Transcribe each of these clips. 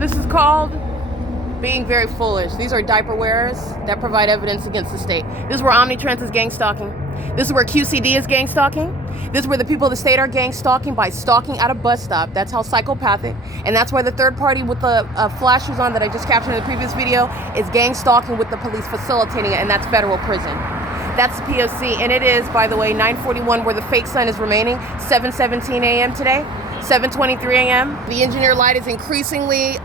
This is called being very foolish. These are diaper wearers that provide evidence against the state. This is where Omnitrans is gang stalking. This is where QCD is gang stalking. This is where the people of the state are gang stalking by stalking at a bus stop. That's how psychopathic. And that's where the third party with the flashers on that I just captured in the previous video is gang stalking with the police facilitating it, and that's federal prison. That's the POC, and it is, by the way, 9:41 where the fake sun is remaining, 7:17 a.m. today, 7:23 a.m. The engineer light is increasingly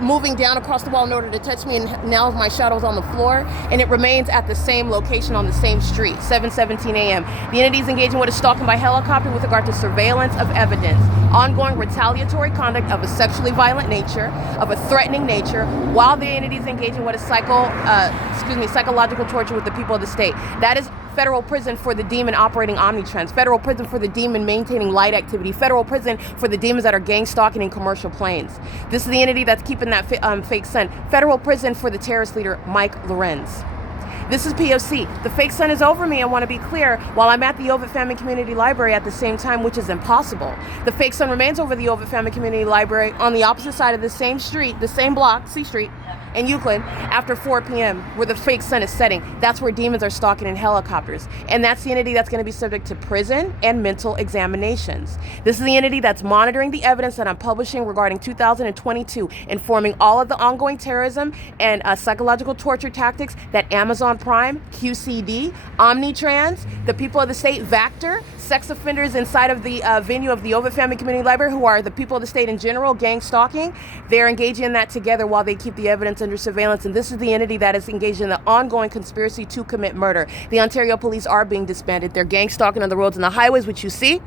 moving down across the wall in order to touch me, and now my shadow's on the floor, and it remains at the same location on the same street, 7:17 a.m. The entity is engaging what is stalking by helicopter with regard to surveillance of evidence, ongoing retaliatory conduct of a sexually violent nature, of a threatening nature, while the entity is engaging what is psychological torture with the people of the state. That is federal prison for the demon operating Omnitrans, federal prison for the demon maintaining light activity, federal prison for the demons that are gang stalking in commercial planes. This is the entity that's keeping that fake sun, federal prison for the terrorist leader Mike LORENZ. This is POC. The fake sun is over me, I want to be clear, while I'm at the Ovid Family Community Library at the same time, which is impossible. The fake sun remains over the Ovid Family Community Library on the opposite side of the same street, the same block, C Street, in Euclid, after 4 p.m., where the fake sun is setting. That's where demons are stalking in helicopters. And that's the entity that's going to be subject to prison and mental examinations. This is the entity that's monitoring the evidence that I'm publishing regarding 2022, informing all of the ongoing terrorism and psychological torture tactics that Amazon Prime, QCD, Omnitrans, the people of the state, Vector, sex offenders inside of the venue of the Ovid Family Community Library, who are the people of the state in general, gang stalking, they're engaging in that together while they keep the evidence under surveillance. And this is the entity that is engaged in the ongoing conspiracy to commit murder. The Ontario police are being disbanded. They're gang stalking on the roads and the highways, which you see.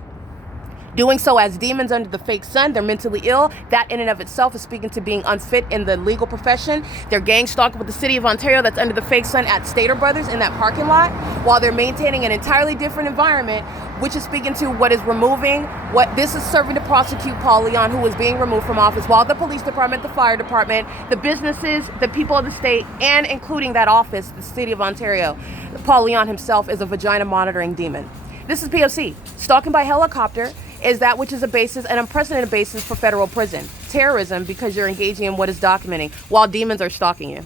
Doing so as demons under the fake sun. They're mentally ill. That in and of itself is speaking to being unfit in the legal profession. They're gang stalking with the city of Ontario that's under the fake sun at Stater Brothers in that parking lot, while they're maintaining an entirely different environment, which is speaking to what is removing, what this is serving to prosecute Paul Leon, who is being removed from office, while the police department, the fire department, the businesses, the people of the state, and including that office, the city of Ontario, Paul Leon himself is a vagina monitoring demon. This is POC. Stalking by helicopter is that which is a basis, an unprecedented basis for federal prison. Terrorism, because you're engaging in what is documenting while demons are stalking you.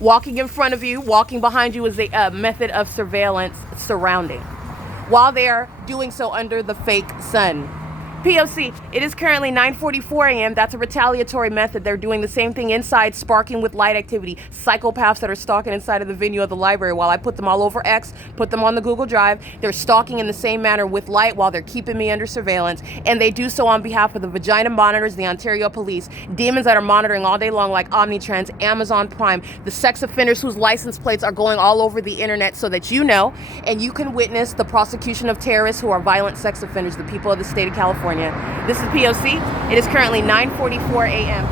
Walking in front of you, walking behind you is a method of surveillance surrounding, while they are doing so under the fake sun. POC, it is currently 9:44 a.m. That's a retaliatory method. They're doing the same thing inside, sparking with light activity. Psychopaths that are stalking inside of the venue of the library. While I put them all over X, put them on the Google Drive, they're stalking in the same manner with light while they're keeping me under surveillance. And they do so on behalf of the vagina monitors, the Ontario police, demons that are monitoring all day long like Omnitrans, Amazon Prime, the sex offenders whose license plates are going all over the internet so that you know and you can witness the prosecution of terrorists who are violent sex offenders, the people of the state of California. This is POC. It is currently 9:44 a.m.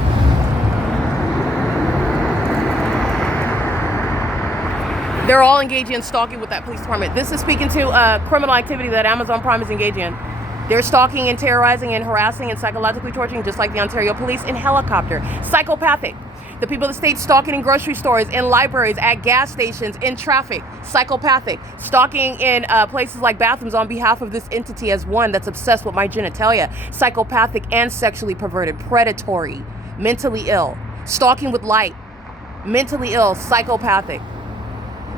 They're all engaging in stalking with that police department. This is speaking to criminal activity that Amazon Prime is engaging in. They're stalking and terrorizing and harassing and psychologically torturing, just like the Ontario police, in helicopter. Psychopathic. The people of the state stalking in grocery stores, in libraries, at gas stations, in traffic. Psychopathic. Stalking in places like bathrooms on behalf of this entity as one that's obsessed with my genitalia. Psychopathic and sexually perverted. Predatory. Mentally ill. Stalking with light. Mentally ill. Psychopathic.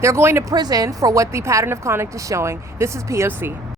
They're going to prison for what the pattern of conduct is showing. This is POC.